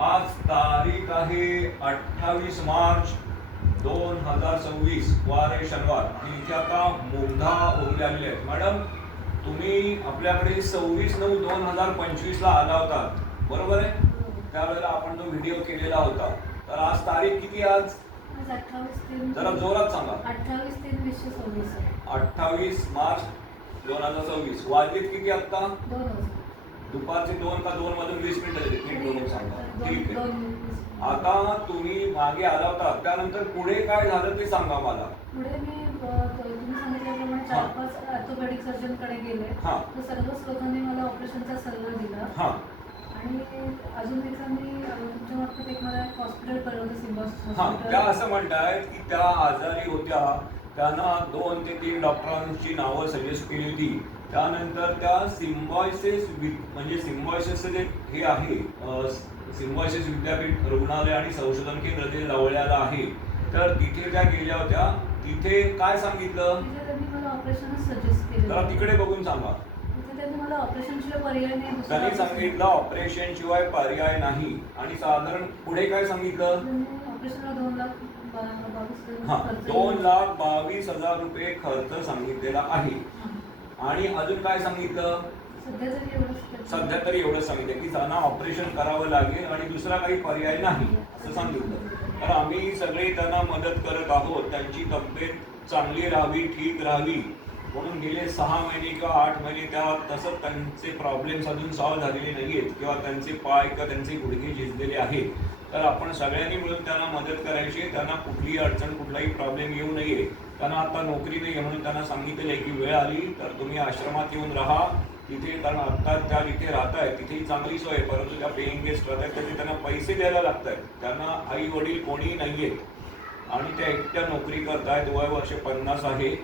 आज तारीख आहे 28 मार्च 2026, वार आहे शनिवार आणि इथे आता मुग्धा उरले आलेले आहेत. मॅडम, तुम्ही आपल्याकडे 26/9/2025 ला आला होता, बरोबर आहे? त्यावेळेला आपण तो व्हिडिओ केलेला होता. तर आज तारीख किती? आज 28/3. जरा जोरात सांगा. 28/3/2026. 28 मार्च 2026. वाजलेत किती आता? 2 दुपारचे 2 का 2 वाजून 20 मिनिटं झाली. नीट बोलून सांगा. ठीक आहे. आता तुम्ही मागे आला होता, त्यानंतर पुढे काय झालं ते सांगा मला. पुढे मी तुम्ही सांगितल्याप्रमाणे 4-5 ऑर्थोपेडिक सर्जन कडे गेले. तर सर्वच लोकांनी मला ऑपरेशनचा सल्ला दिला. आणि अजून एकदा मी तुमच्या मार्फत एक मला हॉस्पिटल कळवलं, सिम्बायोसिस. त्या असं म्हणतायत की त्या आजारी होत्या, त्यांना 2 ते 3 डॉक्टरांची नावं सजेस्ट केली होती. त्यानंतर त्या सिम्बायोसिस म्हणजे सिम्बायोसिसचं जे हे आहे, सिम्बायोसिस विद्यापीठ रुग्णालय आणि संशोधन केंद्र जे जवळला आहे, तर तिथे त्या गेल्या होत्या. तिथे काय सांगितलं? त्यांनी मला ऑपरेशनच सजेस्ट केलं. तर तिकडे बघून सांगा. त्यांनी मला ऑपरेशन शिवाय पर्याय नाही. त्यांनी सांगितलं ऑपरेशन शिवाय पर्याय नाही. आणि साधारण पुढे काय सांगितलं? ऑपरेशनला 2,22,000 रुपये खर्च सांगितलेला आहे. आणि अजून काय सांगितलं? सध्या तरी एवढं सांगितलं की त्यांना ऑपरेशन करावं लागेल आणि दुसरा काही पर्याय नाही असं सांगितलं. तर आम्ही सगळे त्यांना मदत करत आहोत, त्यांची तब्येत चांगली राहावी, ठीक राहावी म्हणून गेले 6 महिने किंवा 8 महिने त्या तसं त्यांचे प्रॉब्लेम्स अजून सॉल्व्ह झालेले नाहीयेत किंवा त्यांचे पाय किंवा त्यांचे गुडघे झिजलेले आहेत. तर आपण सगळ्यांनी मिळून त्यांना मदत करायची. त्यांना कुठलीही अडचण, कुठलाही प्रॉब्लेम येऊ नये. त्यांना आता नोकरी नाही म्हणून त्यांना सांगितलेलं आहे की वेळ आली तर तुम्ही आश्रमात येऊन राहा. तिथे कारण आता त्या जिथे राहत आहेत तिथेही चांगली सोय आहे, परंतु त्या पेइंग गेस्ट राहत आहेत त्याचे त्यांना पैसे द्यायला लागत आहेत. त्यांना आई वडील कोणीही नाहीये आणि त्या एकट्या नोकरी करतायत. वय वर्ष 50 आहे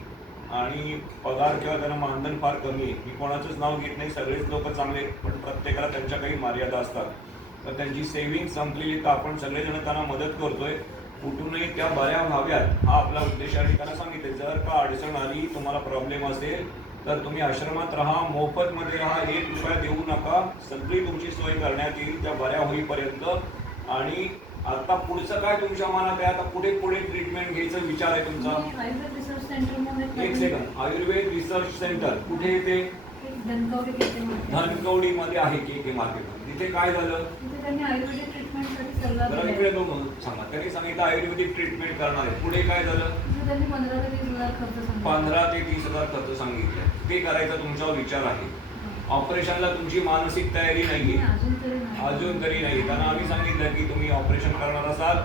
आणि पगार किंवा त्यांना मानधन फार कमी आहे. मी कोणाचंच नाव घेत नाही, सगळेच लोक चांगले, पण प्रत्येकाला त्यांच्या काही मर्यादा असतात. तर त्यांची सेव्हिंग संपलेली, तर आपण सगळेजण त्यांना मदत करतोय. कुठूनही त्या बऱ्या व्हाव्यात हा आपला उद्देश आहे. त्यांना सांगितले जर का अडचण आली, तुम्हाला प्रॉब्लेम असेल तर तुम्ही आश्रमात राहा, मोफत मध्ये राहा, 1 रुपया देऊ नका. सगळी तुमची सोय करण्यात येईल त्या बऱ्या होईपर्यंत. आणि आता पुढचं काय तुमच्या मनात आहे? आता पुढे ट्रीटमेंट घ्यायचा विचार आहे तुमचा? Ayurveda research centre. एक सेकंड. आयुर्वेद रिसर्च सेंटर कुठे येते? धनकवडी मध्ये आहे के मार्केट. तिथे काय झालं? त्यांनी आयुर्वेदिक ट्रीटमेंटसाठी सल्ला दिला. इकडे सांगा. त्यांनी सांगितलं आयुर्वेदिक ट्रीटमेंट करणार आहे. पुढे काय झालं? त्यांनी 15 ते 30,000 खर्च सांगितलं. 15 ते 30,000 खर्च सांगितलं. ते करायचा तुमच्यावर विचार आहे. ऑपरेशनला तुमची मानसिक तयारी नाहीये अजून तरी नाही. त्यांना आम्ही सांगितलं की तुम्ही ऑपरेशन करणार असाल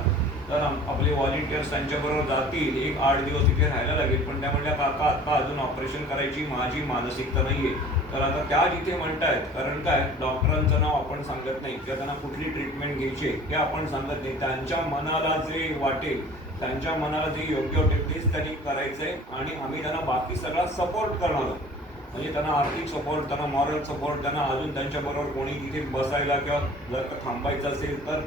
तर आपले व्हॉलेंटियर्स त्यांच्याबरोबर जातील. 1-8 दिवस तिथे राहायला लागेल. पण त्या म्हणल्या काका आता अजून ऑपरेशन करायची माझी मानसिकता नाहीये. तर आता त्या जिथे म्हणतायत, कारण काय डॉक्टरांचं नाव आपण सांगत नाही किंवा त्यांना कुठली ट्रीटमेंट घ्यायची हे आपण सांगत नाही. त्यांच्या मनाला जे वाटेल, त्यांच्या मनाला जे योग्य वाटेल तेच त्यांनी करायचंय. आणि आम्ही त्यांना बाकी सगळा सपोर्ट करणार आहोत. म्हणजे त्यांना आर्थिक सपोर्ट, त्यांना मॉरल सपोर्ट, त्यांना अजून त्यांच्याबरोबर कोणी तिथे बसायला किंवा जर का थांबायचं असेल तर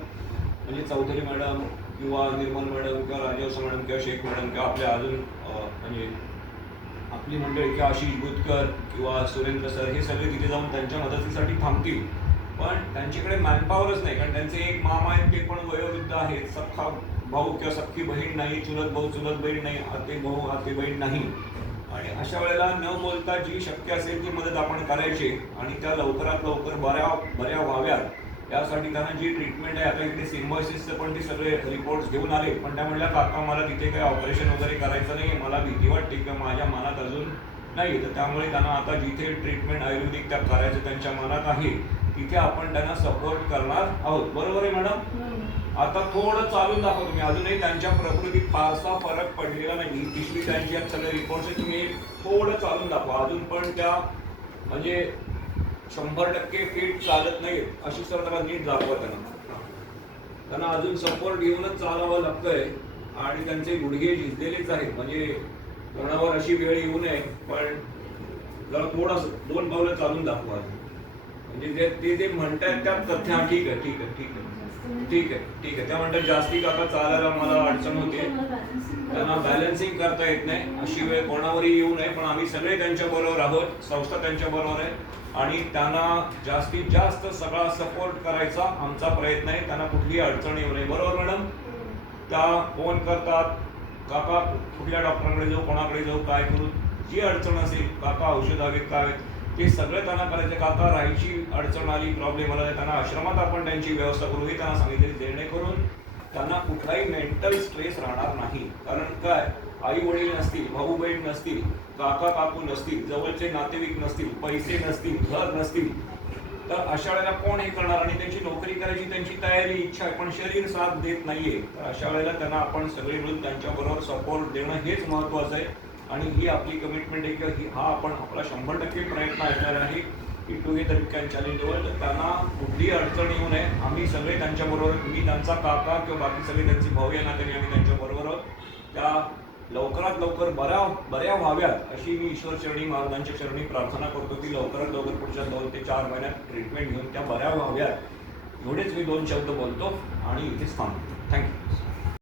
म्हणजे चौधरी मॅडम किंवा निर्मल मॅडम किंवा राजवंश मॅडम किंवा शेख मॅडम किंवा आपल्या अजून म्हणजे आपली मंडळी किंवा आशिष बुतकर किंवा सुरेंद्र सर हे सगळे तिथे जाऊन त्यांच्या मदतीसाठी थांबतील. पण त्यांच्याकडे मॅनपॉवरच नाही, कारण त्यांचे एक मामा आहेत ते पण वयोवृद्ध आहेत. सख्खा भाऊ किंवा सख्खी बहीण नाही, चुलत भाऊ चुलत बहीण नाही, आते भाऊ आते बहीण नाही. आणि अशा वेळेला न बोलता जी शक्य असेल ती मदत आपण करायची आणि त्या लवकरात लवकर बऱ्या व्हाव्यात यासाठी त्यांना जी ट्रीटमेंट आहे. आता इकडे सिम्बायोसिसचे पण ते सगळे रिपोर्ट्स घेऊन आले. पण त्या म्हणल्या काका मला तिथे काही ऑपरेशन वगैरे करायचं नाही, मला भीती वाटते किंवा माझ्या मनात अजून नाही. तर त्यामुळे त्यांना आता जिथे ट्रीटमेंट आयुर्वेदिक त्या करायचं त्यांच्या मनात आहे तिथे आपण त्यांना सपोर्ट करणार आहोत. बरोबर आहे मॅडम? आता थोडं चालून दाखवा तुम्ही. अजूनही त्यांच्या प्रकृतीत फारसा फरक पडलेला नाही. पिशवी त्यांची सगळे रिपोर्ट्स आहेत, तुम्ही थोडं चालून दाखवा. अजून पण त्या म्हणजे 100% फिट चालत नाहीत अशी सर त्याला नीट दाखवा. त्यांना अजून सपोर्ट घेऊनच चालावं लागतंय. आणि त्यांचे गुडघे झिजलेलेच आहेत. म्हणजे कोणावर अशी वेळ येऊ नये, पण जरा थोडंसं 2 पावलं चालून दाखवा. म्हणजे ते जे म्हणतायत त्या तथ्य ठीक आहे ठीक आहे ठीक आहे ठीक आहे ठीक आहे. त्या म्हणतात जास्ती काका चालायला मला अडचण होते, त्यांना बॅलन्सिंग करता येत नाही, अशी वेळ कोणावरही येऊ नये. पण आम्ही सगळे त्यांच्या बरोबर आहोत, संस्था त्यांच्या बरोबर आहे. आणि त्यांना जास्तीत जास्त सगळा सपोर्ट करायचा आमचा प्रयत्न आहे. त्यांना कुठलीही अडचण येऊ नये. बरोबर मॅडम? त्या फोन करतात, काका कुठल्या डॉक्टरांकडे जाऊ, कोणाकडे जाऊ, काय करू, जी अडचण असेल, काका औषध हवेत काय ते सगळं त्यांना करायचे. काका राहायची अडचण आली, प्रॉब्लेम आला, त्यांना आश्रमात आपण त्यांची व्यवस्था करू हे त्यांना सांगितले, जेणेकरून त्यांना कुठलाही मेंटल स्ट्रेस राहणार नाही. कारण काय, आई वडील नसतील, भाऊ बहीण नसतील, काका काकू नसतील, जवळचे नातेवाईक नसतील, पैसे नसतील, घर नसतील, तर अशा वेळेला कोण हे करणार. आणि त्यांची नोकरी करायची त्यांची तयारी इच्छा आहे, पण शरीर साथ देत नाहीये. तर अशा वेळेला त्यांना आपण सगळे मिळून त्यांच्याबरोबर सपोर्ट देणं हेच महत्वाचं आहे. आणि ही आपली कमिटमेंट आहे की हा आपण आपला 100% प्रयत्न असणार आहे की टुगेदर वी कॅन चॅलेंजवर. तर त्यांना कुठलीही अडचण येऊ नये. आम्ही सगळे त्यांच्याबरोबर, मी त्यांचा काका किंवा बाकी सगळे त्यांचे भाऊ या नात्याने आम्ही त्यांच्याबरोबर आहोत. त्या लवकरात लवकर बऱ्या व्हाव्यात अशी मी ईश्वर चरणी, महाराजांच्या चरणी प्रार्थना करतो की लवकरात लवकर पुढच्या 2 ते 4 महिन्यात ट्रीटमेंट घेऊन त्या बऱ्या व्हाव्यात. एवढेच मी 2 शब्द बोलतो आणि इथेच थांबतो. थँक्यू.